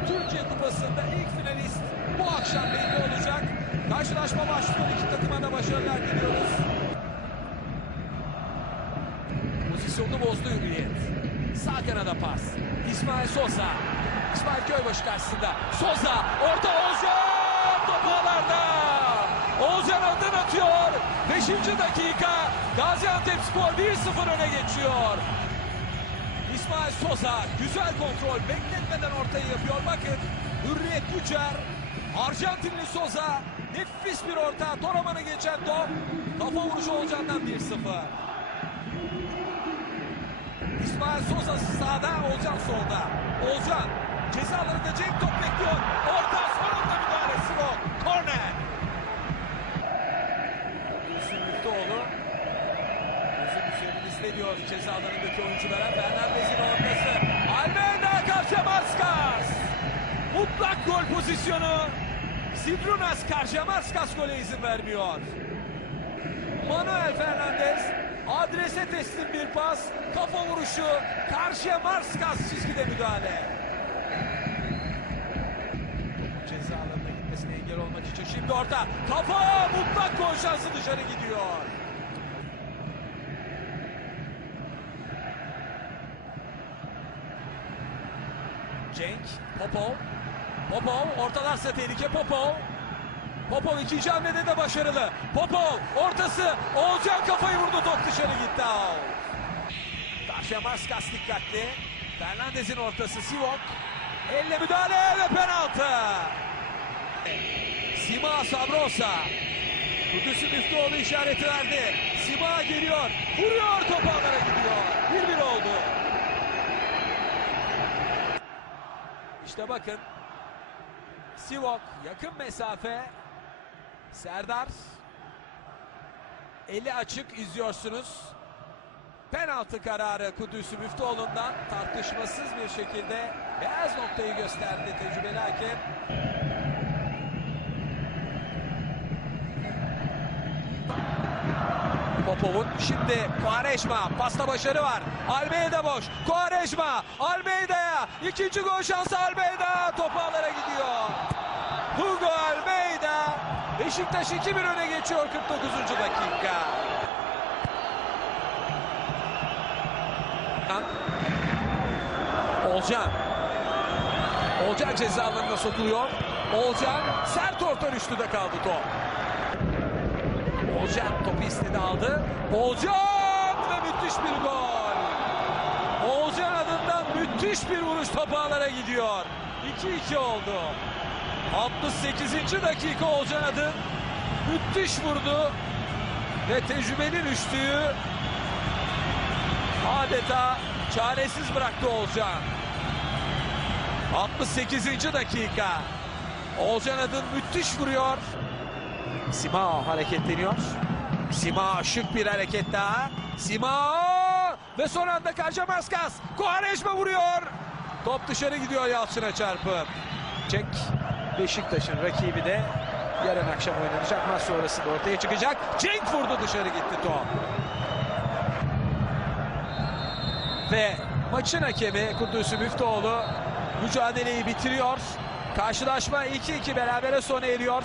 Türkiye Kupası'nda ilk finalist bu akşam belli olacak. Karşılaşma başlıyor. İki takıma da başarılar diliyoruz. Pozisyonunu bozdu Hürriyet. Sağ kanada pas. İsmail Sosa. İsmail Köybaşı karşısında. Sosa. Orta Oğuzhan. Topağlarda. Oğuzhan adın atıyor. 5. dakika. Gaziantep Spor 1-0 öne geçiyor. İsmail Sosa güzel kontrol bekletmeden ortayı yapıyor. Bakın Hürriyet Gücer, Arjantinli Sosa nefis bir orta. Toraman'ı geçen top. Kafa vuruşu Olcan'dan 1-0. İsmail Sosa sağda, Olcan solda. Olcan cezalarında Cenk top bekliyor. Orta sonunda müdahale Sivok. Korner. Yusuf Müftüoğlu Uzun üzerinizde diyor ceza alanındaki oyunculara. Fernandez'in ortası. Almeida Karşamarskas. Mutlak gol pozisyonu. Sidrunas Karşamarskas gole izin vermiyor. Manuel Fernandez adrese teslim bir pas. Kafa vuruşu. Karşıya Marskas çizgide müdahale. Ceza alanına gitmesine engel olmak için şimdi orta. Kafa mutlak gol şansı dışarı gidiyor. Cenk, Popov. Popov ortalarsa tehlike Popov. Popov ikinci hamlede de başarılı. Popov ortası. Oğulcan kafayı vurdu top dışarı gitti. Karşıya Maskas dikkatli. Fernandez'in ortası Sivok. Elle müdahale ve penaltı. Sima Sabrosa. Kudüs'ün Müftüoğlu işareti verdi. Sima geliyor. Vuruyor top ağlara gidiyor. 1-1 oldu. İşte bakın. Sivok yakın mesafe. Serdar. Eli açık izliyorsunuz. Penaltı kararı Kudüs'ü Müftüoğlu'ndan tartışmasız bir şekilde beyaz noktayı gösterdi tecrübeli hakem. Popov'un şimdi Quaresma pasta başarı var. Almeida boş. Quaresma Almeida'ya ikinci gol şansı Almeida top ağlara gidiyor. Hugo Almeida Beşiktaş 2-1 öne geçiyor 49. dakika. Olcan. Olcan ceza alanına sokuluyor. Olcan sert orta üstüde kaldı top. Olcan topu istedi aldı. Olcan ve müthiş bir gol. Olcan adından müthiş bir vuruş top ağlara gidiyor. 2-2 oldu. 68. dakika Olcan adın müthiş vurdu. Ve tecrübeli rüştüyü adeta çaresiz bıraktı Olcan. 68. dakika. Olcan adın müthiş vuruyor. Simao hareketleniyor. Simao şık bir hareket daha. Simao ve son anda Karcamaskas. Kovarejma vuruyor. Top dışarı gidiyor Yalçın'a çarpıp. Cenk Beşiktaş'ın rakibi de yarın akşam oynanacak maç sonrasında ortaya çıkacak. Cenk vurdu dışarı gitti top. Ve maçın hakemi Kudüs'ü Müftüoğlu mücadeleyi bitiriyor. Karşılaşma 2-2 berabere sona eriyor.